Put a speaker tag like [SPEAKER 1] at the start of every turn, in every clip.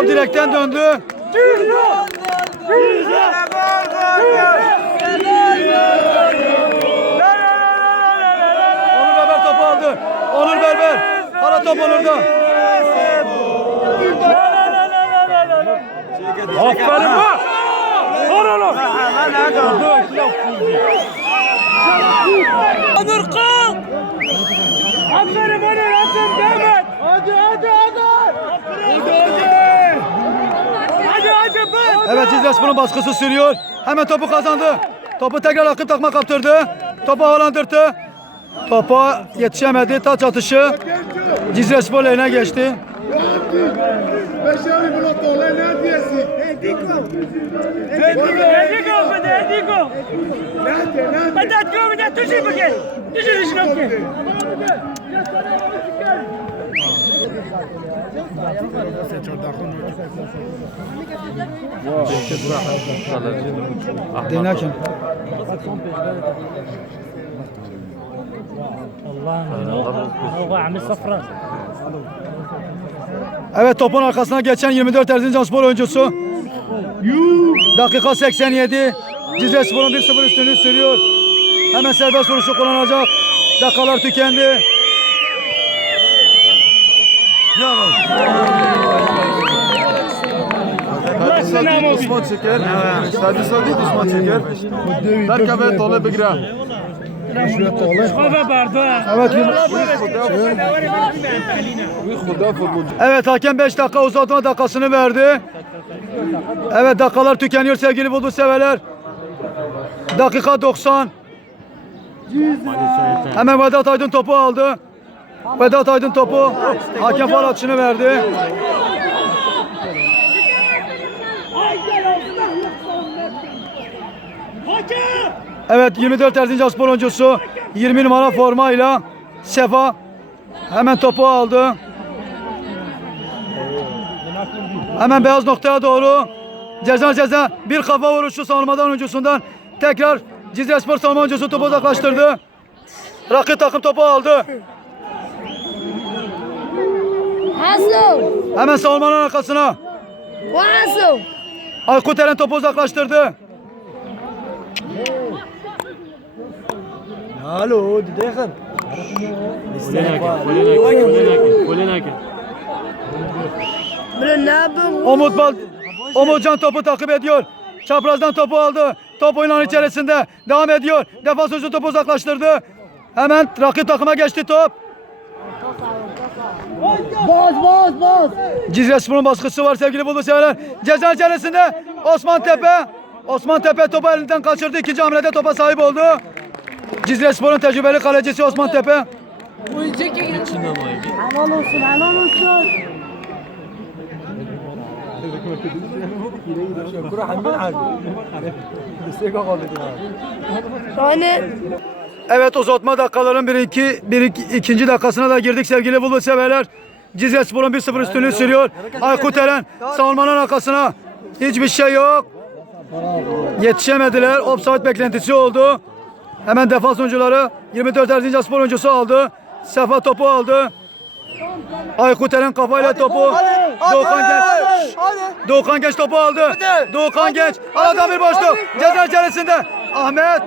[SPEAKER 1] Top direkten döndü. Onur Berber topu aldı. Onur Berber. Hala top Onur'da.
[SPEAKER 2] Aferin bak. Oğlum.
[SPEAKER 3] Onur kalk. Aferin Onur aferin devam et. Hadi hadi hadi. Hadi hadi bas.
[SPEAKER 1] Evet Cizrespor'un baskısı sürüyor. Hemen topu kazandı. Topu tekrar akıp takma kaptırdı. Topu havalandırdı. Topa yetişemedi. Taç atışı. Cizrespor lehine geçti.
[SPEAKER 3] Denakim. Allah Allah.
[SPEAKER 1] Evet topun arkasına geçen 24 Erzincanspor oyuncusu. Dakika 87. Cizespor'un 1-0 üstünlüğü sürüyor. Hemen serbest vuruşu kullanacak. Dakikalar tükendi.
[SPEAKER 4] Bravo. Nasıl namo bi? Sadi sadi düşman çeker. Darka ve
[SPEAKER 3] tole begra.
[SPEAKER 1] Evet hakem 5 dakika uzatma dakikasını verdi. Evet dakikalar tükeniyor sevgili buldu severler. Dakika 90. Hemen Vedat Aydın topu aldı. Vedat Aydın topu hakem faul atışını verdi. Evet 24 Erzincan Spor oyuncusu 20 numara formayla Sefa hemen topu aldı. Hemen beyaz noktaya doğru ceza ceza bir kafa vuruşu savunmadan oyuncusundan tekrar Cizre Spor savunma oyuncusu topu uzaklaştırdı. Rakip takım topu aldı.
[SPEAKER 5] Hasu!
[SPEAKER 1] Hemen savunmanın arkasına.
[SPEAKER 5] Hasu!
[SPEAKER 1] Aykut Eren topu uzaklaştırdı.
[SPEAKER 2] Alo, dideyken.
[SPEAKER 1] Umut Bal Umutcan topu takip ediyor. Çaprazdan topu aldı. Top oyunun içerisinde devam ediyor. Defans oyuncusu topu uzaklaştırdı. Hemen rakip takıma geçti top.
[SPEAKER 5] Boz boz boz!
[SPEAKER 1] Cizre Spor'un baskısı var sevgili Bulu severler. Ceza içerisinde Osman Tepe. Osman Tepe topu elinden kaçırdı. İkinci hamlede topa sahip oldu. Cizre Spor'un tecrübeli kalecisi Osman Tepe.
[SPEAKER 5] Helal olsun helal olsun! Yani
[SPEAKER 1] Evet uzatma dakikaların bir iki, bir iki, ikinci dakikasına da girdik sevgili Bulu severler. Cizre Spor'un 1-0 üstünlüğü sürüyor. Aykut Eren savunmanın arkasına. Hiçbir şey yok. Yetişemediler. Offside beklentisi oldu. Hemen defans oyuncuları 24 Erzincan Spor oyuncusu aldı. Sefa topu aldı. Aykut Eren kafayla topu. Doğukan Genç. Doğukan Genç topu aldı. Doğukan Genç. Arada bir boşluk. Ceza içerisinde. Ahmet.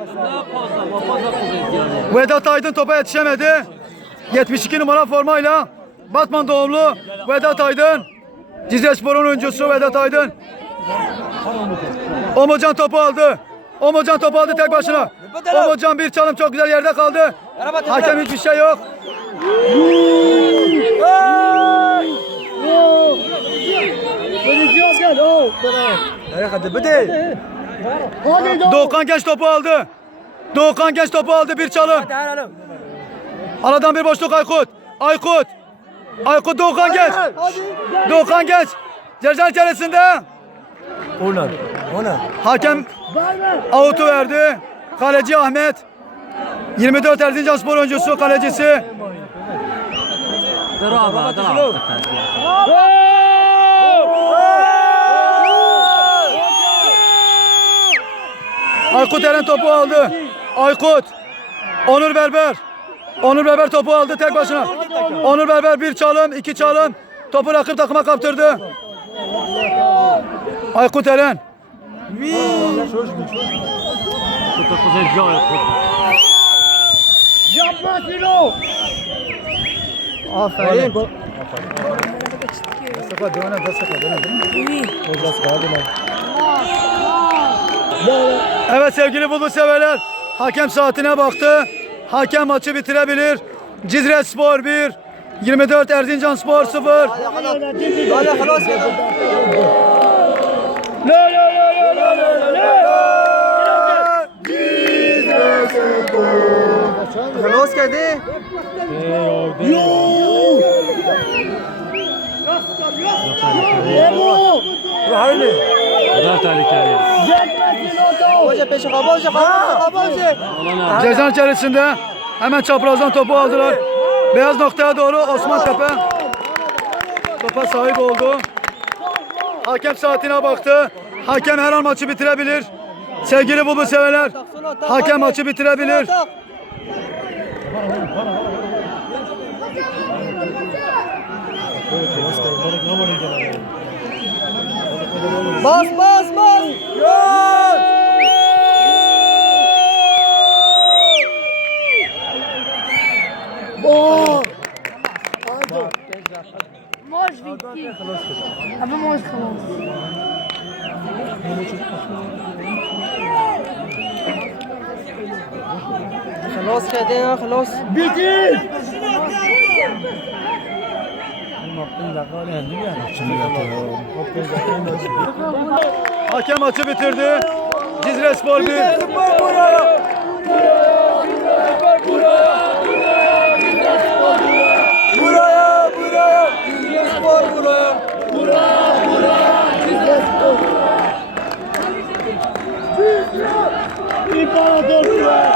[SPEAKER 1] Vedat Aydın topa yetişemedi. 72 numara formayla Batman doğumlu Vedat Aydın. Cizre Spor'un oyuncusu Vedat Aydın. Omocan topu aldı. Omocan topu aldı tek başına. Omocan bir çalım çok güzel yerde kaldı. Hakem hiçbir şey yok. Doğukan Genç topu aldı. Doğukan Genç topu aldı bir çalım. Aradan bir boşluk Aykut. Aykut. Aykut Doğukan Genç. Doğukan Genç. Ceza içerisinde.
[SPEAKER 2] Ona, ona.
[SPEAKER 1] Hakem avutu verdi. Kaleci Ahmet. 24 Erzincan Spor oyuncusu kalecisi. Aykut Eren topu aldı. Aykut. Onur Berber. Onur Berber topu aldı tek başına. Onur Berber bir çalım, iki çalım. Topu rakip takıma kaptırdı. Aykut Eren.
[SPEAKER 5] Yapma Silo.
[SPEAKER 2] Aferin.
[SPEAKER 1] Evet sevgili Bulu severler. Hakem saatine baktı. Hakem maçı bitirebilir. Cizre Spor 1. 24 Erzincan Spor 0.
[SPEAKER 2] Hadi خلاص كده خلاص كده Hoca peşe kaba hoca kaba kaba hoca.
[SPEAKER 1] Cezan içerisinde hemen çaprazdan topu aldılar. Beyaz noktaya doğru Osman Tepe. Topa sahip oldu. Hakem saatine baktı. Hakem her an maçı bitirebilir. Sevgili Bulu severler. Hakem maçı bitirebilir.
[SPEAKER 2] Bas bas bas.
[SPEAKER 5] Moş bitti. Abi moş خلاص.
[SPEAKER 2] خلاص كده خلاص
[SPEAKER 1] Hakem maçı bitirdi. Cizre Spor 1.
[SPEAKER 2] Buraya Spor buraya.
[SPEAKER 5] İmparator.